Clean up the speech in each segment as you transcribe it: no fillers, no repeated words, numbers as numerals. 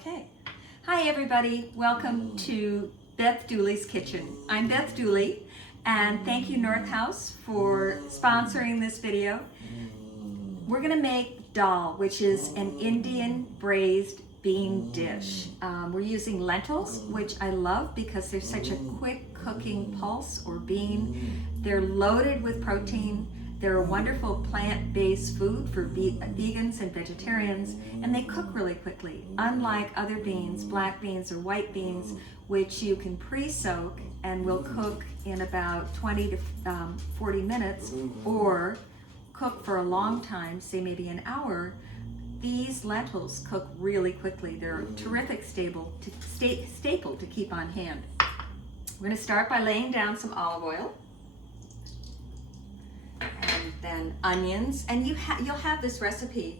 Okay. Hi everybody, welcome to Beth Dooley's Kitchen. I'm Beth Dooley and thank you North House for sponsoring this video. We're gonna make dal, which is an Indian braised bean dish. We're using lentils, which I love because they're such a quick cooking pulse or bean. They're loaded with protein. They're a wonderful plant-based food for vegans and vegetarians, and they cook really quickly, unlike other beans, black beans or white beans, which you can pre-soak and will cook in about 20 to 40 minutes, or cook for a long time, say maybe an hour. These lentils cook really quickly. They're a terrific staple to keep on hand. We're going to start by laying down some olive oil. And then onions, and you'll have this recipe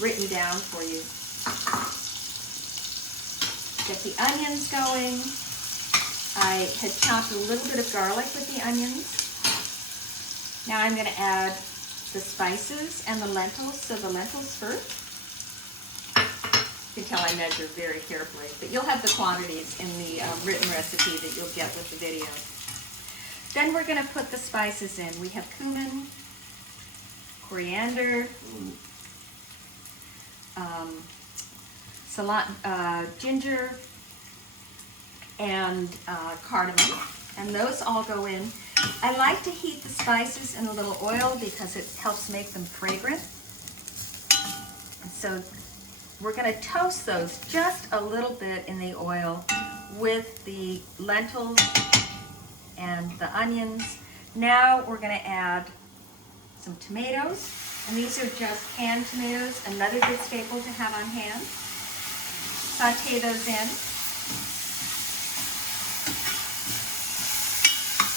written down for you. Get the onions going. I had chopped a little bit of garlic with the onions. Now I'm going to add the spices and the lentils. So the lentils first. You can tell I measure very carefully, but you'll have the quantities in the written recipe that you'll get with the video. Then we're going to put the spices in. We have cumin, coriander, ginger, and cardamom, and those all go in. I like to heat the spices in a little oil because it helps make them fragrant. And so we're going to toast those just a little bit in the oil with the lentils and the onions. Now we're going to add some tomatoes, and these are just canned tomatoes, another good staple to have on hand. Saute those in.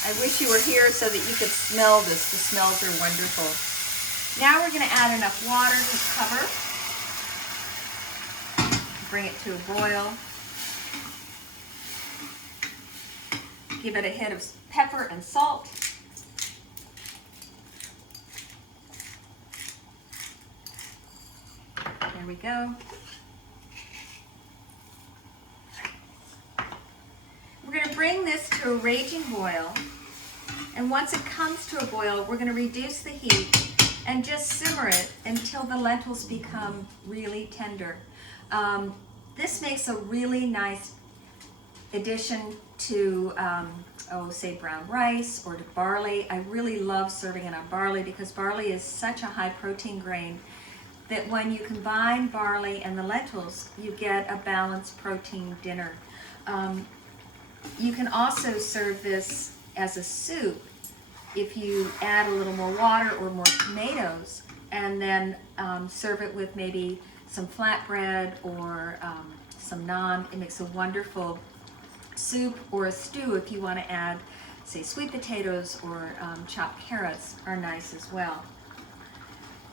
I wish you were here so that you could smell this. The smells are wonderful. Now we're going to add enough water to cover. Bring it to a boil. Give it a hit of pepper and salt. There we go. We're going to bring this to a raging boil, and once it comes to a boil, we're going to reduce the heat and just simmer it until the lentils become really tender. This makes a really nice addition to, say brown rice or to barley. I really love serving it on barley because barley is such a high protein grain that when you combine barley and the lentils, you get a balanced protein dinner. You can also serve this as a soup if you add a little more water or more tomatoes, and then serve it with maybe some flatbread or some naan. It makes a wonderful soup, or a stew if you want to add, say, sweet potatoes or chopped carrots are nice as well.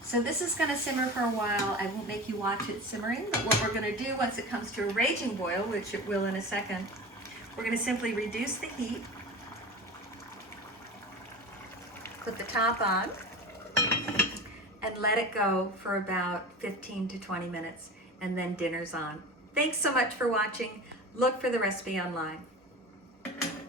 So this is going to simmer for a while. I won't make you watch it simmering, but what we're going to do once it comes to a raging boil, which it will in a second, we're going to simply reduce the heat, put the top on, and let it go for about 15 to 20 minutes, and then dinner's on. Thanks so much for watching. Look for the recipe online.